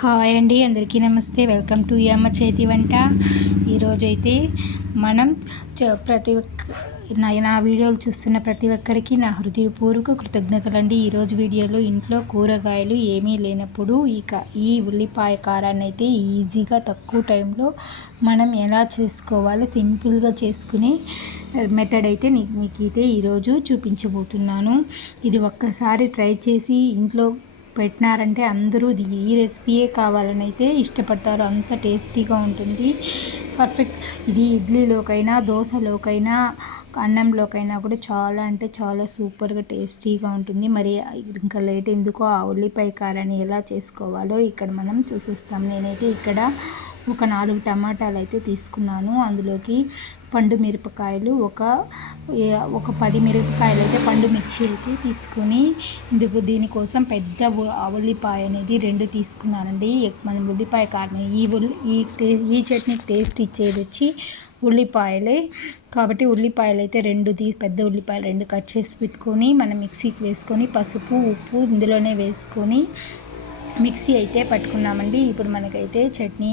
Hi అండి అందరికీ నమస్తే. వెల్కమ్ టు యమ్మ చేతి వంట. ఈరోజైతే మనం ప్రతి ఒక్క నా నా వీడియోలు చూస్తున్న ప్రతి ఒక్కరికి నా హృదయపూర్వక కృతజ్ఞతలు అండి ఈరోజు వీడియోలో ఇంట్లో కూరగాయలు ఏమీ లేనప్పుడు ఇక ఈ ఉల్లిపాయ కారాన్ని అయితే ఈజీగా తక్కువ టైంలో మనం ఎలా చేసుకోవాలో సింపుల్గా చేసుకునే మెథడ్ అయితే మీకు అయితే ఈరోజు చూపించబోతున్నాను. ఇది ఒక్కసారి ట్రై చేసి ఇంట్లో పెట్టినారంటే అందరూ ఇది ఈ రెసిపీయే కావాలని అయితే ఇష్టపడతారు. అంత టేస్టీగా ఉంటుంది. పర్ఫెక్ట్. ఇది ఇడ్లీలోకైనా దోశలోకైనా అన్నంలోకైనా కూడా చాలా అంటే చాలా సూపర్గా టేస్టీగా ఉంటుంది. మరి ఇంకా లేట్ ఎందుకో ఆ ఉల్లిపాయ కారాన్ని ఎలా చేసుకోవాలో ఇక్కడ మనం చూసేస్తాం. నేనైతే ఇక్కడ ఒక నాలుగు టమాటాలు అయితే తీసుకున్నాను. అందులోకి పండు మిరపకాయలు ఒక ఒక పది మిరపకాయలు అయితే పండు మిర్చి అయితే తీసుకొని ఇందుకు దీనికోసం పెద్ద ఉల్లిపాయ అనేది రెండు తీసుకున్నానండి. మనం ఉల్లిపాయ కారణం ఈ ఉల్లి ఈ టే ఈ చట్నీకి టేస్ట్ ఇచ్చేది వచ్చి ఉల్లిపాయలే. కాబట్టి ఉల్లిపాయలు అయితే రెండు తీ పెద్ద ఉల్లిపాయలు రెండు కట్ చేసి పెట్టుకొని మనం మిక్సీకి వేసుకొని పసుపు ఉప్పు ఇందులోనే వేసుకొని మిక్సీ అయితే పట్టుకున్నామండి. ఇప్పుడు మనకైతే చట్నీ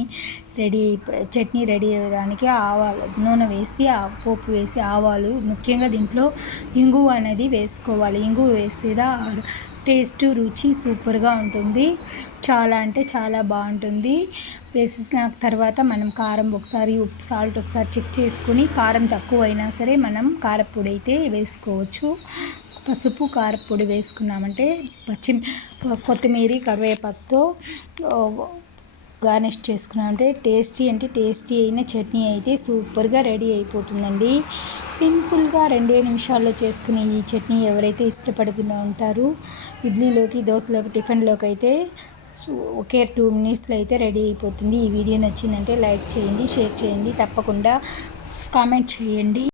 రెడీ చట్నీ రెడీ అయ్యేదానికి ఆవాలు నూనె వేసి పోపు వేసి ఆవాలు ముఖ్యంగా దీంట్లో ఇంగువ అనేది వేసుకోవాలి. ఇంగువ వేస్తే టేస్ట్ రుచి సూపర్గా ఉంటుంది. చాలా అంటే చాలా బాగుంటుంది. వేసేసిన తర్వాత మనం కారం ఒకసారి ఉప్పు సాల్ట్ ఒకసారి చెక్ చేసుకుని కారం తక్కువ అయినా సరే మనం కారపొడి అయితే వేసుకోవచ్చు. పసుపు కారపొడి వేసుకున్నామంటే పచ్చి కొత్తిమీర కరివేపాకుతో గార్నిష్ చేసుకున్నామంటే టేస్టీ అంటే టేస్టీ అయిన చట్నీ అయితే సూపర్గా రెడీ అయిపోతుందండి. సింపుల్గా రెండే నిమిషాల్లో చేసుకునే ఈ చట్నీ ఎవరైతే ఇష్టపడకుండా ఉంటారో ఇడ్లీలోకి దోశలోకి టిఫిన్లోకి అయితే ఒకే టూ మినిట్స్లో అయితే రెడీ అయిపోతుంది. ఈ వీడియో నచ్చిందంటే లైక్ చేయండి షేర్ చేయండి తప్పకుండా కామెంట్ చేయండి.